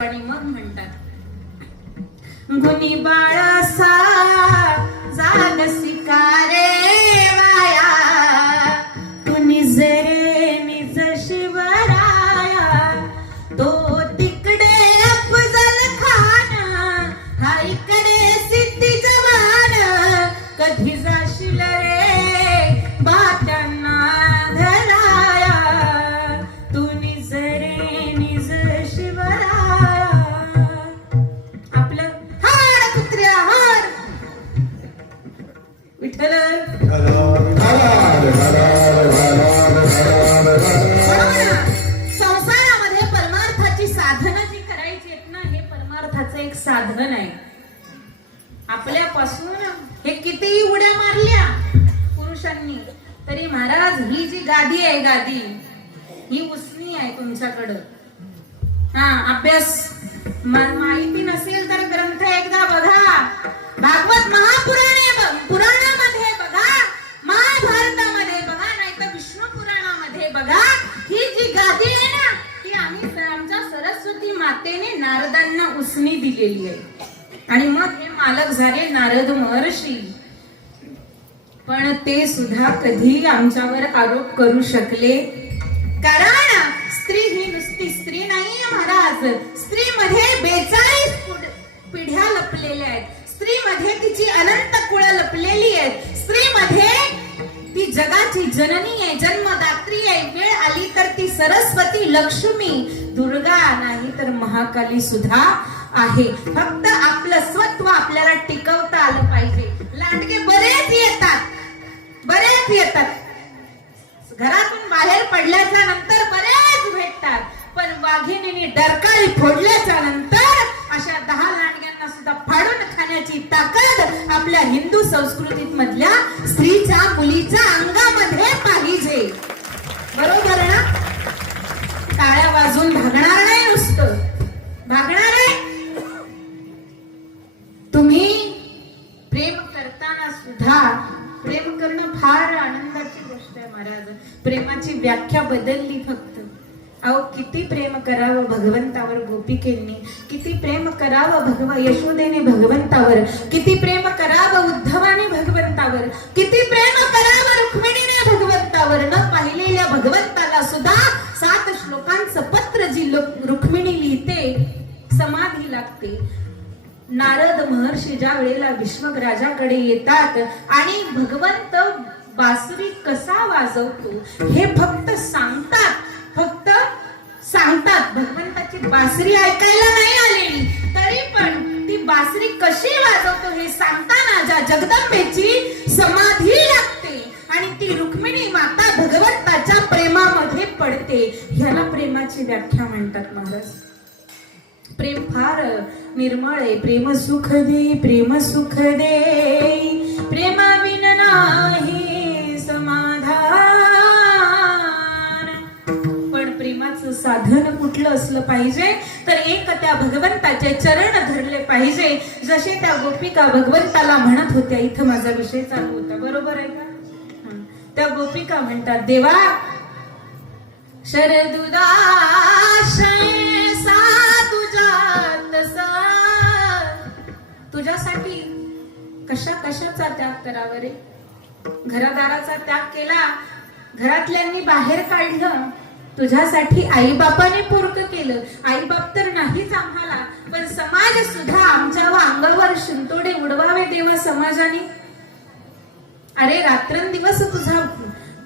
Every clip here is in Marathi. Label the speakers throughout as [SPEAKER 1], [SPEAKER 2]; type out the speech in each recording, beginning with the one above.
[SPEAKER 1] आणि मग म्हणतात गुणी बाळासा जाग सिकारे तुमच्याकडं. हा अभ्यास. माहिती नसेल तर ग्रंथ एकदा बघा. भागवत महापुराणे पुराणामध्ये बघा. महाभारतामध्ये बघा नाही तर विष्णू पुराणामध्ये बघा. ही जी गादी आहे ना ती आम्ही आमच्या सरस्वती मातेने नारदांना उसनी दिलेली आहे. आणि मग हे मालक झाले नारद महर्षी. पण ते सुद्धा कधी आमच्यावर आरोप करू शकले. कारण स्त्री ही नुसती स्त्री नाहीये महाराज. स्त्रीमध्ये बेचाळीस पिढ्या लपलेल्या आहेत. स्त्रीमध्ये तिची अनंत कुळ लपलेली आहेत. स्त्रीमध्ये ती जगाची जननी आहे जन्मदात्री आहे. वेळ आली तर ती सरस्वती लक्ष्मी दुर्गा नाही तर महाकाली सुद्धा आहे. फक्त आपलं स्वत्व आपल्याला टिकवता आलं पाहिजे. लांडगे बरेच येतात. बरेच येतात. घरातून बाहेर पडल्याच्या नंतर बरेच भेटतात. पण वाघिणीने डरकाळी फोडल्याच्या नंतर अशा दहा लांडग्यांना सुद्धा फाडून खाण्याची ताकद आपल्या हिंदू संस्कृतीत मधल्या स्त्रीच्या मुलीच्या अंगामध्ये पाहिजे. बरोबर ना? टाळ्या वाजून भागणार नाही नुसतं. भागणार आहे? तुम्ही प्रेम करताना सुद्धा प्रेम करणं फार आनंदाची गोष्ट आहे महाराज. प्रेमाची व्याख्या बदलली फक्त. अहो किती प्रेम करावं भगवंतावर गोपिकेंनी? किती प्रेम करावं भगवा यशोदेने भगवंतावर? किती प्रेम करावं उद्धवाने भगवंतावर? किती प्रेम करावं रुक्मिणीने भगवंतावर? न पाहिलेल्या भगवंताला सुद्धा सात श्लोकांचं पत्र जी रुक्मिणी लिहिते समाधी लागते. नारद महर्षी ज्या वेळेला विश्वराजाकडे येतात आणि भगवंत बासरी कसा वाजवतो हे फक्त सांगतात. भगवंताची बासरी ऐकायला नाही आलेली. तरी पण ती बासरी कशी वाजवतो हे सांगताना ज्या जगदंबेची समाधी लागते आणि ती रुक्मिणी माता भगवंताच्या प्रेमामध्ये पडते. ह्याला प्रेमाची व्याख्या म्हणतात महाराज. प्रेम फार निर्मळ आहे. प्रेम सुख दे प्रेम सुख दे. प्रेमा विन नाही. साधन कुठलं असलं पाहिजे तर एक त्या भगवंताचे चरण धरले पाहिजे. जसे त्या गोपिका भगवंताला म्हणत होत्या इथं माझा विषय चालू होता. बरोबर आहे का? त्या गोपिका म्हणतात देवा शरदुदाशय तुझ्यासाठी कशा कशाचा त्याग करावा रे? घरादाराचा त्याग केला घरातल्यांनी बाहेर काढलं तुझ्यासाठी आई बापाने पोरक केलं. आई बाप तर नाहीच आम्हाला पण समाज सुद्धा आमच्या व अंगावर शिंतोडे उडवावे देवा समाजाने. अरे रात्रंदिवस तुझा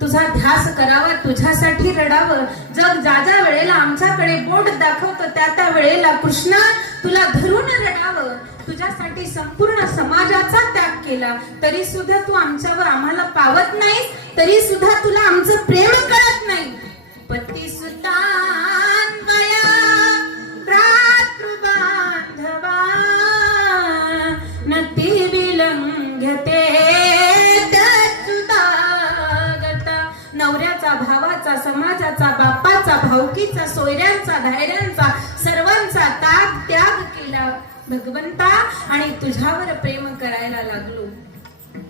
[SPEAKER 1] तुझा ध्यास करावा तुझ्यासाठी रडावं. जग ज्या ज्या वेळेला आमच्याकडे बोट दाखवतं त्या त्या वेळेला कृष्णा तुला धरून रडावं. तुझ्यासाठी संपूर्ण समाजाचा त्याग केला. तरी सुद्धा तू आमच्यावर आम्हाला पावत नाही तरी सुद्धा तुला आमचं प्रेम कळत नाही. पती सुतान न नती विलंघते त्याच्युतागता. नवऱ्याचा भावाचा समाजाचा बापाचा भावकीचा सोयऱ्यांचा धायऱ्यांचा सर्वांचा ताग त्याग केला. भगवंता आणि तुझ्यावर प्रेम करायला लागलो.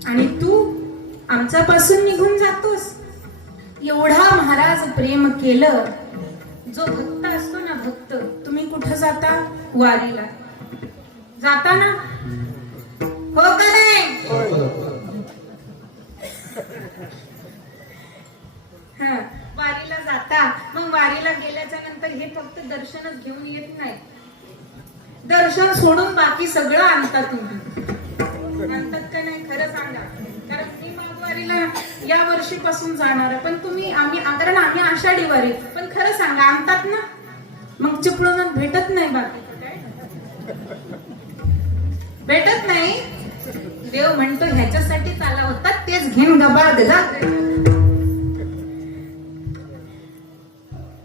[SPEAKER 1] आणि तू आमच्यापासून निघून जातोस. एवढा महाराज प्रेम केलं जो भक्त असतो ना भक्त तुम्ही कुठं जाता? वारीला. जाता ना हो का नाही? वारीला जाता. मग वारीला गेल्याच्यानंतर हे फक्त दर्शनच घेऊन येत नाही. दर्शन सोडून बाकी सगळं आणता तुम्ही. आणतात का नाही? खरं सांगा. या वर्षीपासून जाणार. पण तुम्ही आम्ही कारण आम्ही आषाढी वारी पण खरं सांगा आणतात ना? मग चिपळून भेटत नाही बाकी भेटत नाही. देव म्हणतो ह्याच्यासाठी आला होता तेच घेऊन गबाळ दिला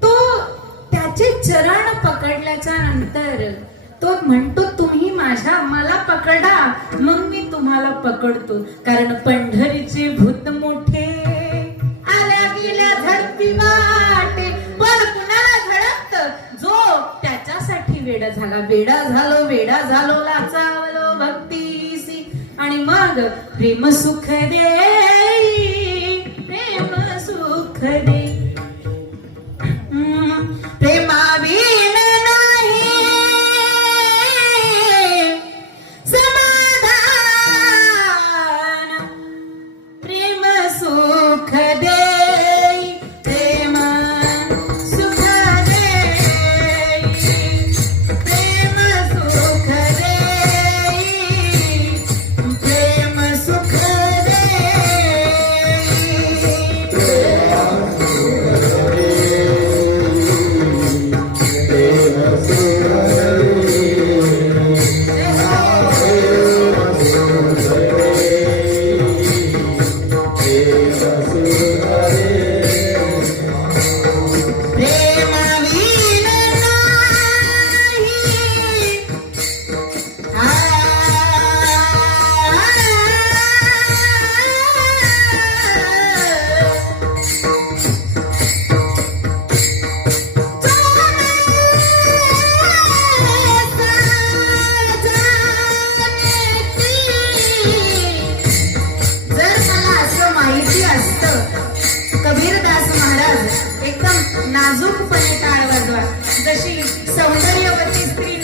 [SPEAKER 1] तो त्याचे चरण पकडल्याच्या नंतर तो म्हणतो तुम्ही माझ्या मला पकडा. मग मी तुम्हाला पकडतो. कारण पंढरीचे भूत मोठे आल्या गेल्या झडपी वाटे. पण कुणाला झडपत? जो त्याच्यासाठी वेडा झाला. वेडा झालो वेडा झालो लाचावलो भक्तीसी आणि मग प्रेम सुख दे प्रेम सुख दे. नाजूकपणे टाळ वाजवा जशी सौंदर्यवती स्त्री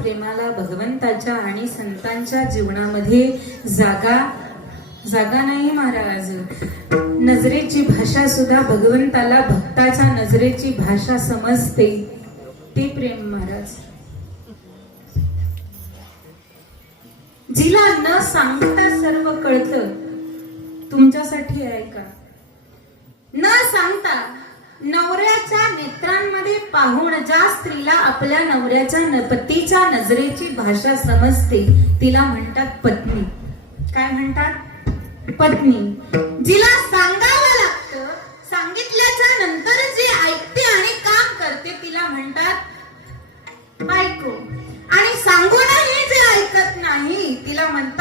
[SPEAKER 1] प्रेमाला भगवंताच्या आणि संतांच्या जीवनामध्ये जागा जागा नाही महाराज. नजरेची भाषा सुद्धा भगवंताला भक्ताच्या नजरेची भाषा समजते. ते प्रेम महाराज. जिला न सांगता सर्व कळतं. तुमच्यासाठी आहे का? न सांगता. नवऱ्याच्या नेत्रांमध्ये पाहून ज्या स्त्रीला आपल्या नवऱ्याच्या पतीच्या नजरेची भाषा समजते तिला म्हणतात पत्नी. काय म्हणतात? पत्नी. जिला सांगावं लागतं सांगितल्याच्या नंतर जे ऐकते आणि काम करते तिला म्हणतात बायको. आणि सांगूनही जे ऐकत नाही तिला म्हणतात